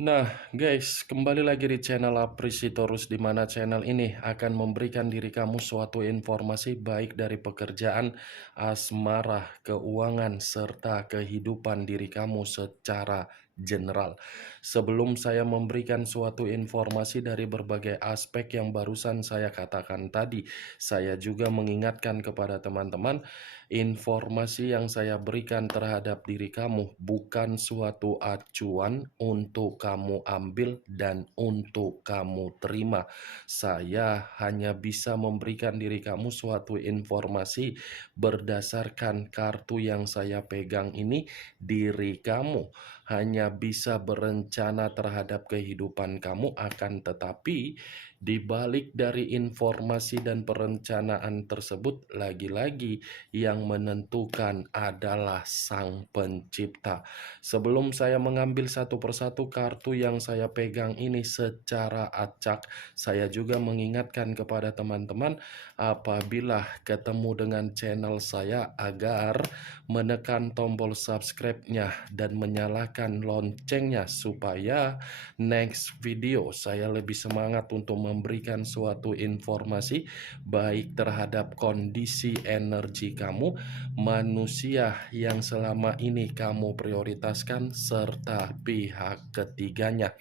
Nah, guys, kembali lagi di channel Aprisitorus, di mana channel ini akan memberikan diri kamu suatu informasi baik dari pekerjaan, asmara, keuangan, serta kehidupan diri kamu secara general. Sebelum saya memberikan suatu informasi dari berbagai aspek yang barusan saya katakan tadi, saya juga mengingatkan kepada teman-teman, informasi yang saya berikan terhadap diri kamu bukan suatu acuan untuk kamu ambil dan untuk kamu terima. Saya hanya bisa memberikan diri kamu suatu informasi berdasarkan kartu yang saya pegang ini. Diri kamu hanya bisa berencana terhadap kehidupan kamu, akan tetapi di balik dari informasi dan perencanaan tersebut, lagi-lagi yang menentukan adalah Sang Pencipta. Sebelum saya mengambil satu persatu kartu yang saya pegang ini secara acak, saya juga mengingatkan kepada teman-teman apabila ketemu dengan channel saya agar menekan tombol subscribe-nya dan menyalakan loncengnya supaya next video saya lebih semangat untuk memberikan suatu informasi baik terhadap kondisi energi kamu, manusia yang selama ini kamu prioritaskan, serta pihak ketiganya.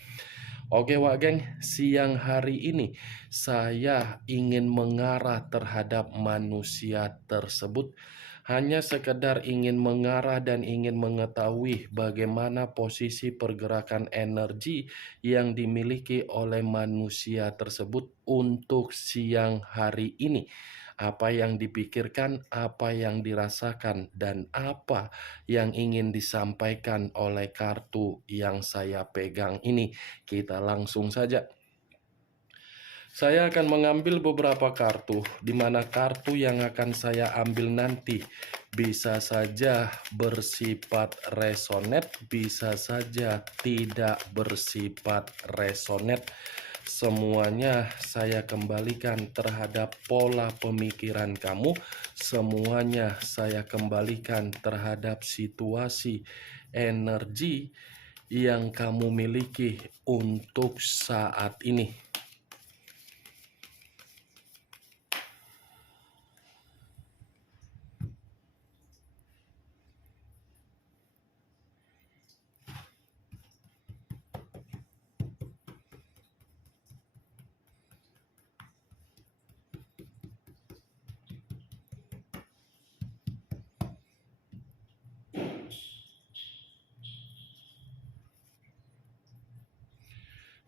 Oke Wak Geng, siang hari ini saya ingin mengarah terhadap manusia tersebut. Hanya sekedar ingin mengarah dan ingin mengetahui bagaimana posisi pergerakan energi yang dimiliki oleh manusia tersebut untuk siang hari ini. Apa yang dipikirkan, apa yang dirasakan, dan apa yang ingin disampaikan oleh kartu yang saya pegang ini. Kita langsung saja. Saya akan mengambil beberapa kartu, di mana kartu yang akan saya ambil nanti bisa saja bersifat resonate, bisa saja tidak bersifat resonate. Semuanya saya kembalikan terhadap pola pemikiran kamu. Semuanya saya kembalikan terhadap situasi energi yang kamu miliki untuk saat ini.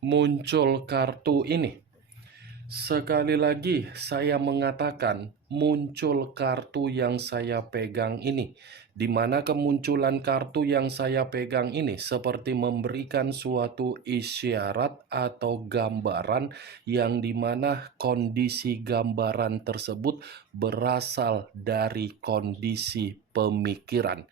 Muncul kartu ini. Sekali lagi saya mengatakan muncul kartu yang saya pegang ini, di mana kemunculan kartu yang saya pegang ini seperti memberikan suatu isyarat atau gambaran yang dimana kondisi gambaran tersebut berasal dari kondisi pemikiran.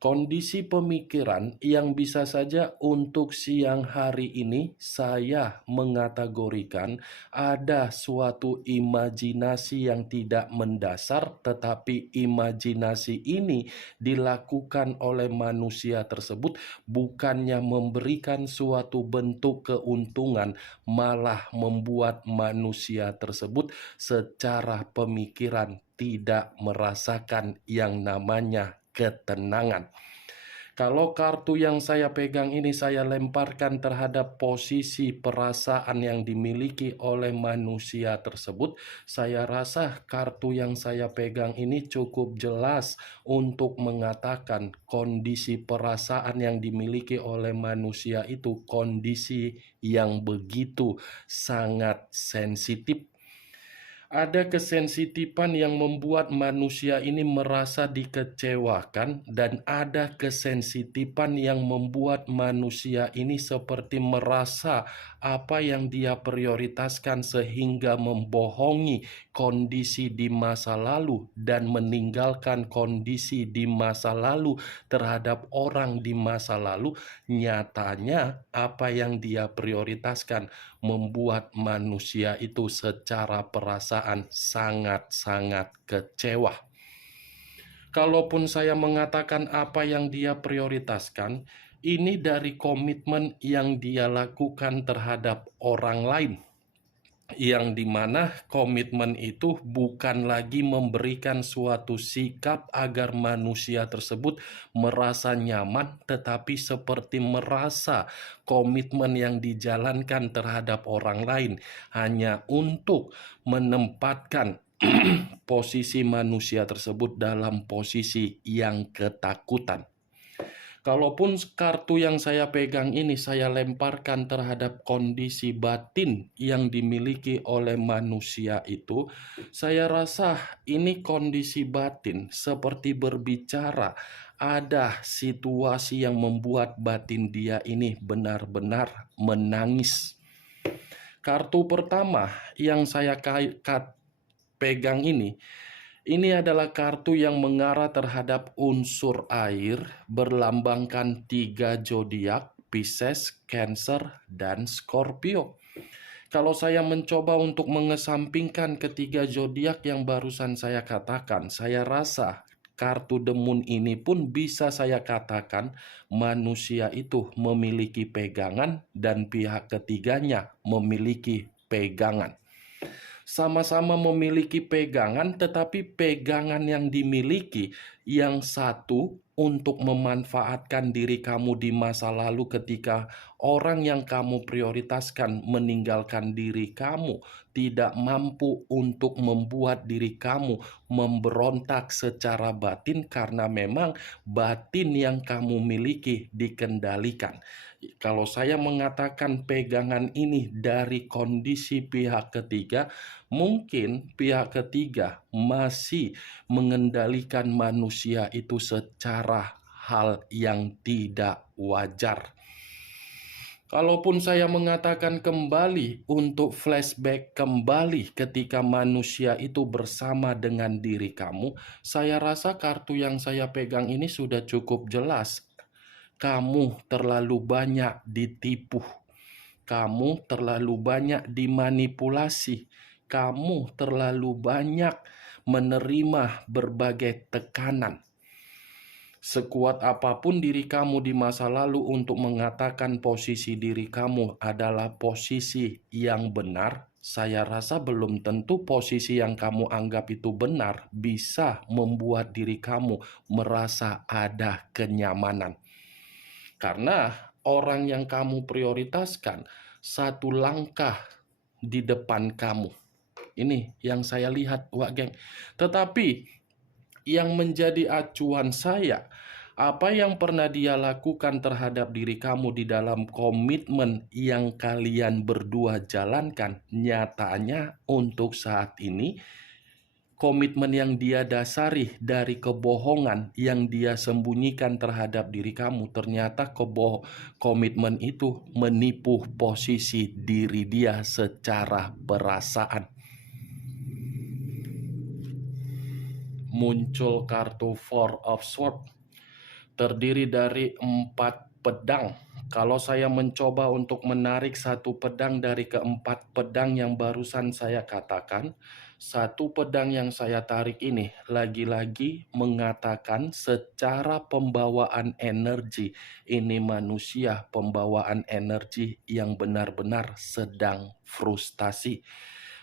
Kondisi pemikiran yang bisa saja untuk siang hari ini saya mengategorikan ada suatu imajinasi yang tidak mendasar, tetapi imajinasi ini dilakukan oleh manusia tersebut bukannya memberikan suatu bentuk keuntungan, malah membuat manusia tersebut secara pemikiran tidak merasakan yang namanya ketenangan. Kalau kartu yang saya pegang ini saya lemparkan terhadap posisi perasaan yang dimiliki oleh manusia tersebut, saya rasa kartu yang saya pegang ini cukup jelas untuk mengatakan kondisi perasaan yang dimiliki oleh manusia itu kondisi yang begitu sangat sensitif. Ada kesensitifan yang membuat manusia ini merasa dikecewakan, dan ada kesensitifan yang membuat manusia ini seperti merasa apa yang dia prioritaskan sehingga membohongi kondisi di masa lalu dan meninggalkan kondisi di masa lalu terhadap orang di masa lalu. Nyatanya apa yang dia prioritaskan membuat manusia itu secara perasaan sangat-sangat kecewa. Kalaupun saya mengatakan apa yang dia prioritaskan, Ini dari komitmen yang dia lakukan terhadap orang lain, yang dimana komitmen itu bukan lagi memberikan suatu sikap agar manusia tersebut merasa nyaman, tetapi seperti merasa komitmen yang dijalankan terhadap orang lain hanya untuk menempatkan posisi manusia tersebut dalam posisi yang ketakutan. Kalaupun kartu yang saya pegang ini saya lemparkan terhadap kondisi batin yang dimiliki oleh manusia itu, saya rasa ini kondisi batin seperti berbicara, ada situasi yang membuat batin dia ini benar-benar menangis. Kartu pertama yang saya pegang ini adalah kartu yang mengarah terhadap unsur air, berlambangkan 3 zodiak, Pisces, Cancer, dan Scorpio. Kalau saya mencoba untuk mengesampingkan ketiga zodiak yang barusan saya katakan, saya rasa kartu The Moon ini pun bisa saya katakan manusia itu memiliki pegangan dan pihak ketiganya memiliki pegangan. Sama-sama memiliki pegangan, tetapi pegangan yang dimiliki yang satu untuk memanfaatkan diri kamu di masa lalu ketika orang yang kamu prioritaskan meninggalkan diri kamu, tidak mampu untuk membuat diri kamu memberontak secara batin karena memang batin yang kamu miliki dikendalikan. Kalau saya mengatakan pegangan ini dari kondisi pihak ketiga, mungkin pihak ketiga masih mengendalikan manusia itu secara hal yang tidak wajar. Kalaupun saya mengatakan kembali untuk flashback kembali ketika manusia itu bersama dengan diri kamu, saya rasa kartu yang saya pegang ini sudah cukup jelas. Kamu terlalu banyak ditipu. Kamu terlalu banyak dimanipulasi. Kamu terlalu banyak menerima berbagai tekanan. Sekuat apapun diri kamu di masa lalu untuk mengatakan posisi diri kamu adalah posisi yang benar, saya rasa belum tentu posisi yang kamu anggap itu benar bisa membuat diri kamu merasa ada kenyamanan. Karena orang yang kamu prioritaskan satu langkah di depan kamu. Ini yang saya lihat, Wak Geng. Tetapi yang menjadi acuan saya, apa yang pernah dia lakukan terhadap diri kamu di dalam komitmen yang kalian berdua jalankan, nyatanya untuk saat ini komitmen yang dia dasari dari kebohongan yang dia sembunyikan terhadap diri kamu, ternyata komitmen itu menipu posisi diri dia secara perasaan. Muncul kartu Four of Swords, terdiri dari 4 pedang. Kalau saya mencoba untuk menarik satu pedang dari keempat pedang yang barusan saya katakan, satu pedang yang saya tarik ini lagi-lagi mengatakan secara pembawaan energi, ini manusia pembawaan energi yang benar-benar sedang frustasi.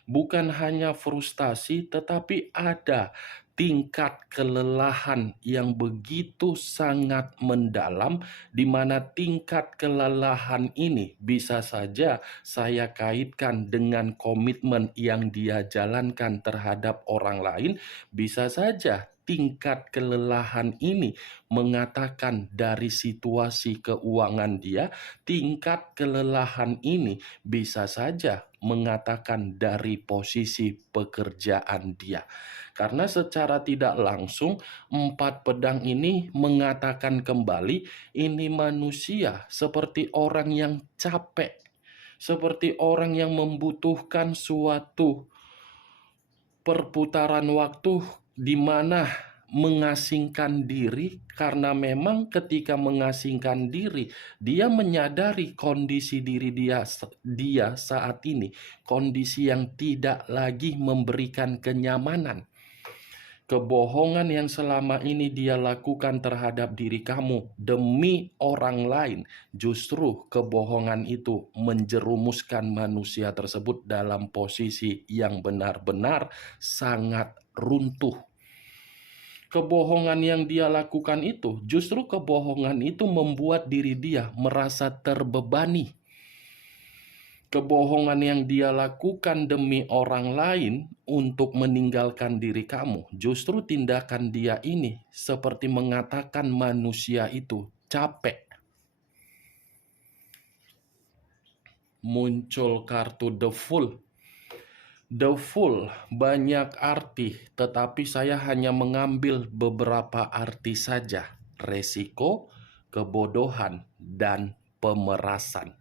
Bukan hanya frustasi, tetapi ada tingkat kelelahan yang begitu sangat mendalam, di mana tingkat kelelahan ini bisa saja saya kaitkan dengan komitmen yang dia jalankan terhadap orang lain. Bisa saja tingkat kelelahan ini mengatakan dari situasi keuangan dia, tingkat kelelahan ini bisa saja mengatakan dari posisi pekerjaan dia. Karena secara tidak langsung 4 pedang ini mengatakan kembali ini manusia seperti orang yang capek, seperti orang yang membutuhkan suatu perputaran waktu di mana mengasingkan diri, karena memang ketika mengasingkan diri dia menyadari kondisi diri dia saat ini, kondisi yang tidak lagi memberikan kenyamanan. Kebohongan yang selama ini dia lakukan terhadap diri kamu demi orang lain, justru kebohongan itu menjerumuskan manusia tersebut dalam posisi yang benar-benar sangat runtuh. Kebohongan yang dia lakukan itu, justru kebohongan itu membuat diri dia merasa terbebani. Kebohongan yang dia lakukan demi orang lain untuk meninggalkan diri kamu, justru tindakan dia ini seperti mengatakan manusia itu capek. Muncul kartu The Fool. The Fool banyak arti, tetapi saya hanya mengambil beberapa arti saja. Resiko, kebodohan, dan pemerasan.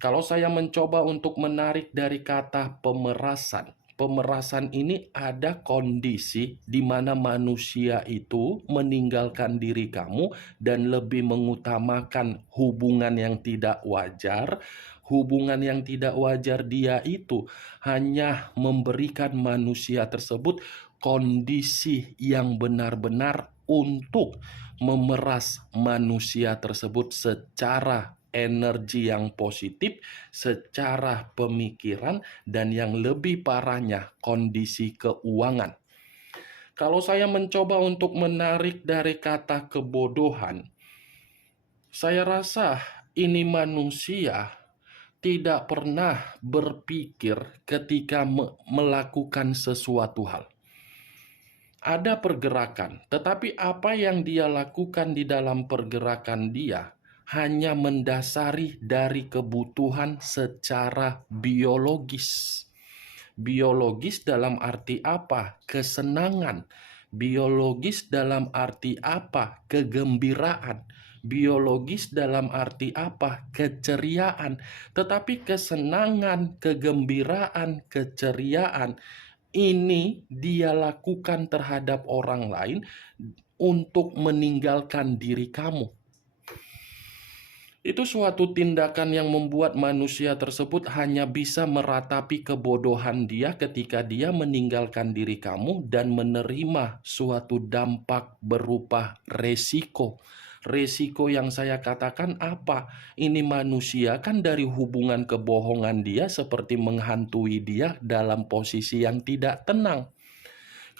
Kalau saya mencoba untuk menarik dari kata pemerasan, pemerasan ini ada kondisi di mana manusia itu meninggalkan diri kamu dan lebih mengutamakan hubungan yang tidak wajar. Hubungan yang tidak wajar dia itu hanya memberikan manusia tersebut kondisi yang benar-benar untuk memeras manusia tersebut secara energi yang positif, secara pemikiran, dan yang lebih parahnya kondisi keuangan. Kalau saya mencoba untuk menarik dari kata kebodohan, saya rasa ini manusia tidak pernah berpikir ketika melakukan sesuatu hal. Ada pergerakan, tetapi apa yang dia lakukan di dalam pergerakan dia hanya mendasari dari kebutuhan secara biologis. Biologis dalam arti apa? Kesenangan. Biologis dalam arti apa? Kegembiraan. Biologis dalam arti apa? Keceriaan. Tetapi kesenangan, kegembiraan, keceriaan ini dia lakukan terhadap orang lain untuk meninggalkan diri kamu. Itu suatu tindakan yang membuat manusia tersebut hanya bisa meratapi kebodohan dia ketika dia meninggalkan diri kamu dan menerima suatu dampak berupa resiko. Resiko yang saya katakan apa? Ini manusia kan dari hubungan kebohongan dia seperti menghantui dia dalam posisi yang tidak tenang.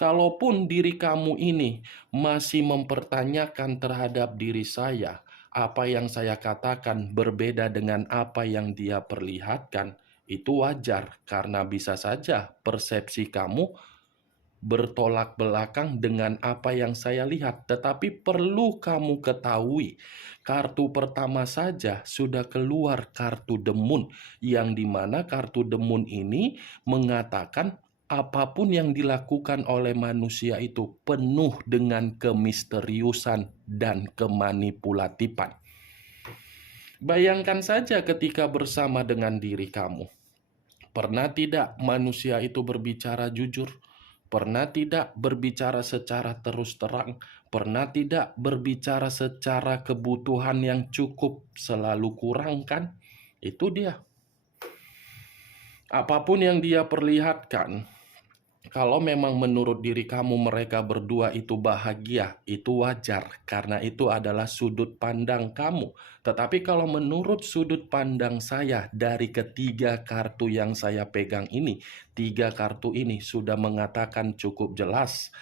Kalaupun diri kamu ini masih mempertanyakan terhadap diri saya, apa yang saya katakan berbeda dengan apa yang dia perlihatkan, itu wajar karena bisa saja persepsi kamu bertolak belakang dengan apa yang saya lihat. Tetapi perlu kamu ketahui, kartu pertama saja sudah keluar kartu The Moon, yang dimana kartu The Moon ini mengatakan apapun yang dilakukan oleh manusia itu penuh dengan kemisteriusan dan kemanipulatifan. Bayangkan saja ketika bersama dengan diri kamu. Pernah tidak manusia itu berbicara jujur? Pernah tidak berbicara secara terus terang? Pernah tidak berbicara secara kebutuhan yang cukup selalu kurang kan? Itu dia. Apapun yang dia perlihatkan, kalau memang menurut diri kamu mereka berdua itu bahagia, itu wajar karena itu adalah sudut pandang kamu. Tetapi kalau menurut sudut pandang saya dari ketiga kartu yang saya pegang ini, tiga kartu ini sudah mengatakan cukup jelas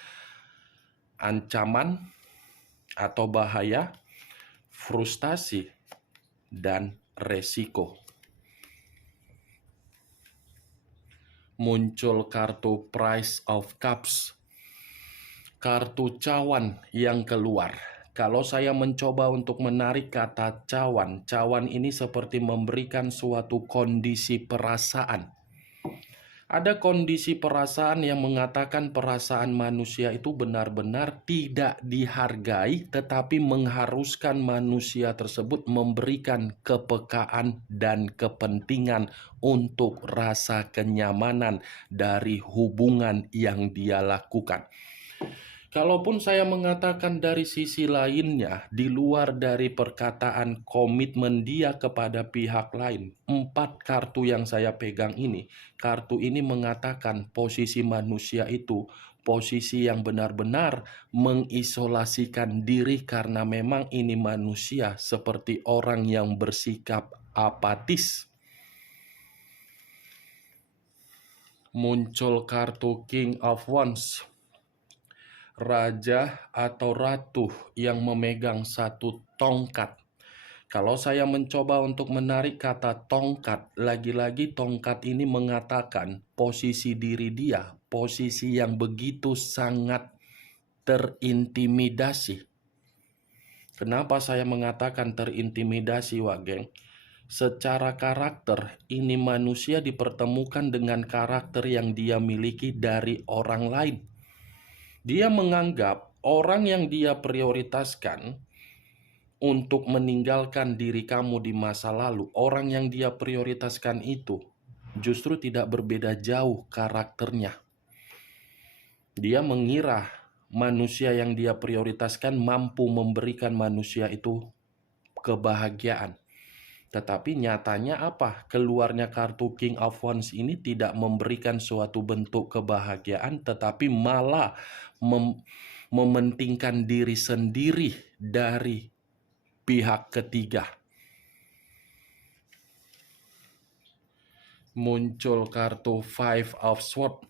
ancaman atau bahaya, frustasi, dan resiko. Muncul kartu Price of Cups, kartu cawan yang keluar. Kalau saya mencoba untuk menarik kata cawan, cawan ini seperti memberikan suatu kondisi perasaan. Ada kondisi perasaan yang mengatakan perasaan manusia itu benar-benar tidak dihargai, tetapi mengharuskan manusia tersebut memberikan kepekaan dan kepentingan untuk rasa kenyamanan dari hubungan yang dia lakukan. Kalaupun saya mengatakan dari sisi lainnya, di luar dari perkataan komitmen dia kepada pihak lain, 4 kartu yang saya pegang ini, kartu ini mengatakan posisi manusia itu posisi yang benar-benar mengisolasikan diri karena memang ini manusia seperti orang yang bersikap apatis. Muncul kartu King of Wands, raja atau ratu yang memegang satu tongkat. Kalau saya mencoba untuk menarik kata tongkat, lagi-lagi tongkat ini mengatakan posisi diri dia, posisi yang begitu sangat terintimidasi. Kenapa saya mengatakan terintimidasi, Wak Geng? Secara karakter, ini manusia dipertemukan dengan karakter yang dia miliki dari orang lain. Dia menganggap orang yang dia prioritaskan untuk meninggalkan diri kamu di masa lalu, orang yang dia prioritaskan itu justru tidak berbeda jauh karakternya. Dia mengira manusia yang dia prioritaskan mampu memberikan manusia itu kebahagiaan. Tetapi nyatanya apa? Keluarnya kartu King of Wands ini tidak memberikan suatu bentuk kebahagiaan, tetapi malah mementingkan diri sendiri dari pihak ketiga. Muncul kartu Five of Swords,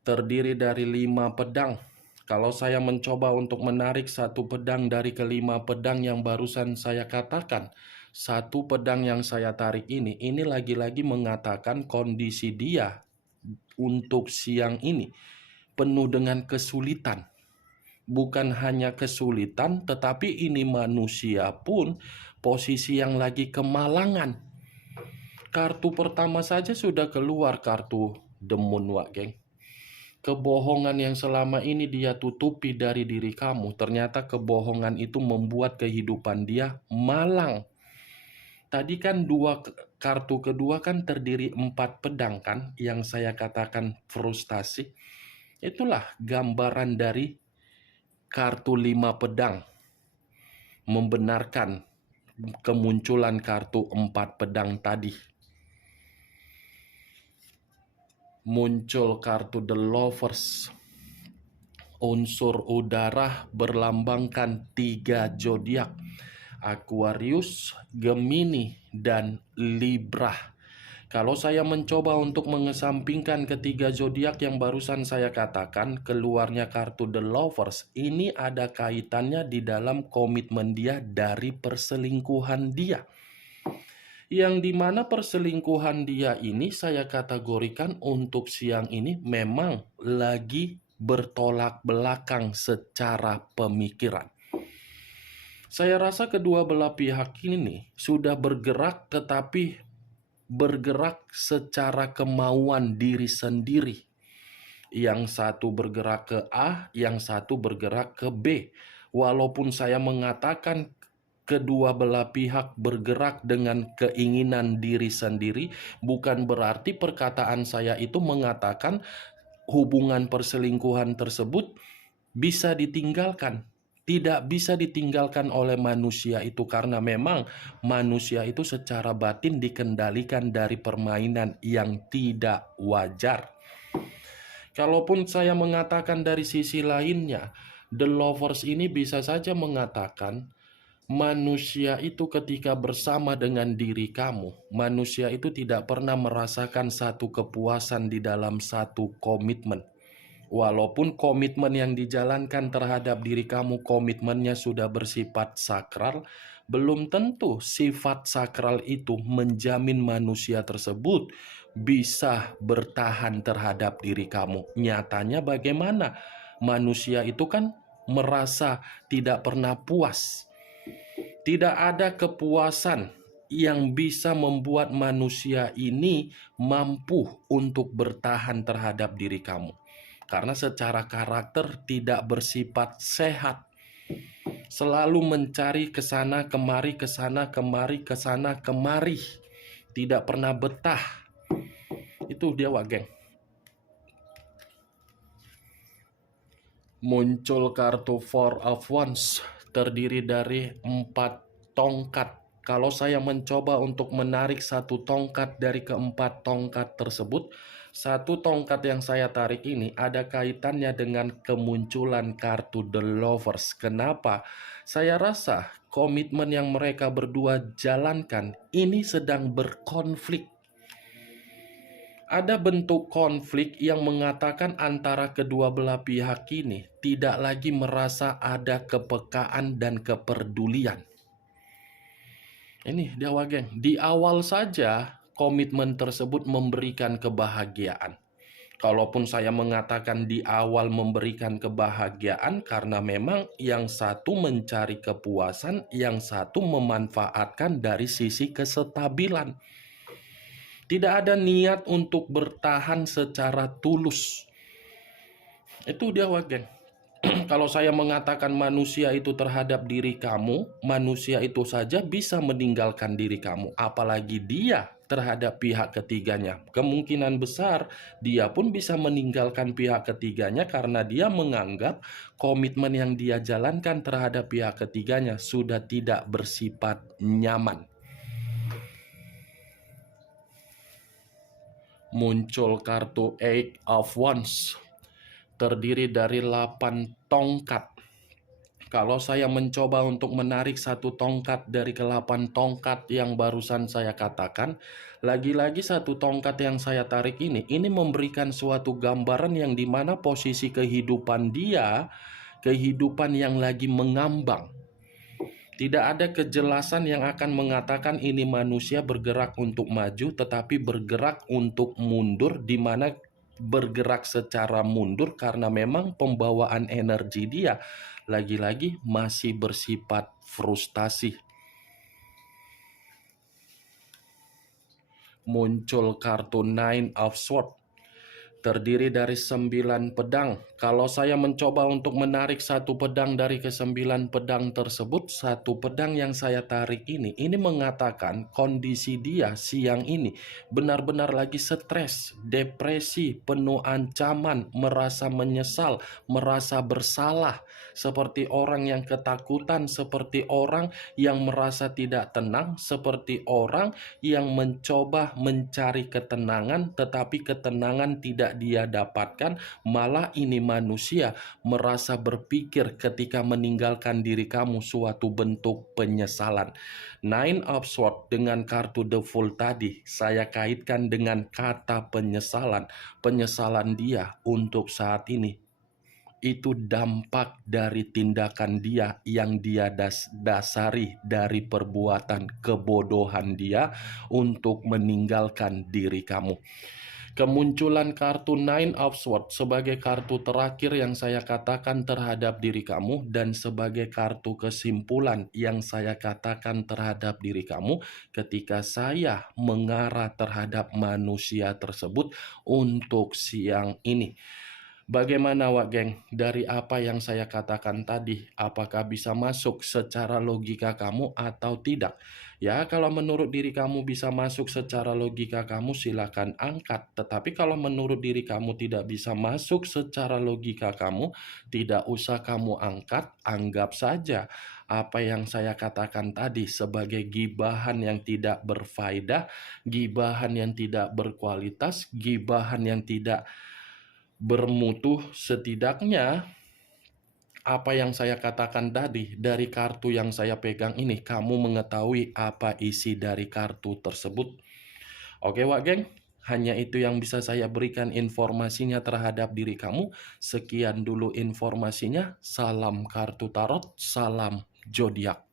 terdiri dari 5 pedang. Kalau saya mencoba untuk menarik satu pedang dari kelima pedang yang barusan saya katakan, satu pedang yang saya tarik ini lagi-lagi mengatakan kondisi dia untuk siang ini penuh dengan kesulitan. Bukan hanya kesulitan, tetapi ini manusia pun posisi yang lagi kemalangan. Kartu pertama saja sudah keluar, kartu The Moon, Wak Geng. Kebohongan yang selama ini dia tutupi dari diri kamu, ternyata kebohongan itu membuat kehidupan dia malang. Tadi kan kartu kedua kan terdiri 4 pedang kan, yang saya katakan frustasi. Itulah gambaran dari kartu 5 pedang, membenarkan kemunculan kartu 4 pedang tadi. Muncul kartu The Lovers, unsur udara berlambangkan 3 zodiak, Aquarius, Gemini, dan Libra. Kalau saya mencoba untuk mengesampingkan ketiga zodiak yang barusan saya katakan, keluarnya kartu The Lovers, ini ada kaitannya di dalam komitmen dia dari perselingkuhan dia. Yang dimana perselingkuhan dia ini saya kategorikan untuk siang ini memang lagi bertolak belakang secara pemikiran. Saya rasa kedua belah pihak ini sudah bergerak, tetapi bergerak secara kemauan diri sendiri. Yang satu bergerak ke A, yang satu bergerak ke B. Walaupun saya mengatakan kedua belah pihak bergerak dengan keinginan diri sendiri, bukan berarti perkataan saya itu mengatakan hubungan perselingkuhan tersebut bisa ditinggalkan. Tidak bisa ditinggalkan oleh manusia itu karena memang manusia itu secara batin dikendalikan dari permainan yang tidak wajar. Kalaupun saya mengatakan dari sisi lainnya, The Lovers ini bisa saja mengatakan manusia itu ketika bersama dengan diri kamu, manusia itu tidak pernah merasakan satu kepuasan di dalam satu komitmen. Walaupun komitmen yang dijalankan terhadap diri kamu, komitmennya sudah bersifat sakral, belum tentu sifat sakral itu menjamin manusia tersebut bisa bertahan terhadap diri kamu. Nyatanya bagaimana? Manusia itu kan merasa tidak pernah puas. Tidak ada kepuasan yang bisa membuat manusia ini mampu untuk bertahan terhadap diri kamu. Karena secara karakter tidak bersifat sehat. Selalu mencari kesana kemari, kesana kemari, kesana kemari. Tidak pernah betah. Itu dia, Wak Geng. Muncul kartu Four of Wands, terdiri dari 4 tongkat. Kalau saya mencoba untuk menarik satu tongkat dari keempat tongkat tersebut, Satu tongkat yang saya tarik ini ada kaitannya dengan kemunculan kartu The Lovers. Kenapa? Saya rasa komitmen yang mereka berdua jalankan ini sedang berkonflik. Ada bentuk konflik yang mengatakan antara kedua belah pihak ini tidak lagi merasa ada kepekaan dan kepedulian. Ini dia geng, di awal saja komitmen tersebut memberikan kebahagiaan. Kalaupun saya mengatakan di awal memberikan kebahagiaan karena memang yang satu mencari kepuasan, yang satu memanfaatkan dari sisi kestabilan. Tidak ada niat untuk bertahan secara tulus. Itu dia geng. Kalau saya mengatakan manusia itu terhadap diri kamu, manusia itu saja bisa meninggalkan diri kamu, apalagi dia terhadap pihak ketiganya. Kemungkinan besar dia pun bisa meninggalkan pihak ketiganya karena dia menganggap komitmen yang dia jalankan terhadap pihak ketiganya sudah tidak bersifat nyaman. Muncul kartu Eight of Wands, terdiri dari 8 tongkat. Kalau saya mencoba untuk menarik satu tongkat dari ke-8 tongkat yang barusan saya katakan, lagi-lagi satu tongkat yang saya tarik ini memberikan suatu gambaran yang dimana posisi kehidupan dia, kehidupan yang lagi mengambang. Tidak ada kejelasan yang akan mengatakan ini manusia bergerak untuk maju, tetapi bergerak untuk mundur, di mana bergerak secara mundur karena memang pembawaan energi dia lagi-lagi masih bersifat frustasi. Muncul kartu Nine of Swords, terdiri dari 9 pedang. Kalau saya mencoba untuk menarik satu pedang dari ke-9 pedang tersebut, satu pedang yang saya tarik ini mengatakan kondisi dia siang ini benar-benar lagi stres, depresi, penuh ancaman, merasa menyesal, merasa bersalah, seperti orang yang ketakutan, seperti orang yang merasa tidak tenang, seperti orang yang mencoba mencari ketenangan, tetapi ketenangan tidak dia dapatkan. Malah ini manusia merasa berpikir ketika meninggalkan diri kamu suatu bentuk penyesalan. Nine of Swords dengan kartu The Fool tadi saya kaitkan dengan kata penyesalan. Penyesalan dia untuk saat ini itu dampak dari tindakan dia yang dia dasari dari perbuatan kebodohan dia untuk meninggalkan diri kamu. Kemunculan kartu Nine of Swords sebagai kartu terakhir yang saya katakan terhadap diri kamu dan sebagai kartu kesimpulan yang saya katakan terhadap diri kamu ketika saya mengarah terhadap manusia tersebut untuk siang ini. Bagaimana geng, dari apa yang saya katakan tadi, apakah bisa masuk secara logika kamu atau tidak? Ya, kalau menurut diri kamu bisa masuk secara logika kamu, silakan angkat. Tetapi kalau menurut diri kamu tidak bisa masuk secara logika kamu, tidak usah kamu angkat, anggap saja apa yang saya katakan tadi sebagai gibahan yang tidak berfaedah, gibahan yang tidak berkualitas, gibahan yang tidak bermutu. Setidaknya apa yang saya katakan tadi dari kartu yang saya pegang ini, kamu mengetahui apa isi dari kartu tersebut. Oke geng, hanya itu yang bisa saya berikan informasinya terhadap diri kamu. Sekian dulu informasinya. Salam kartu tarot, salam zodiak.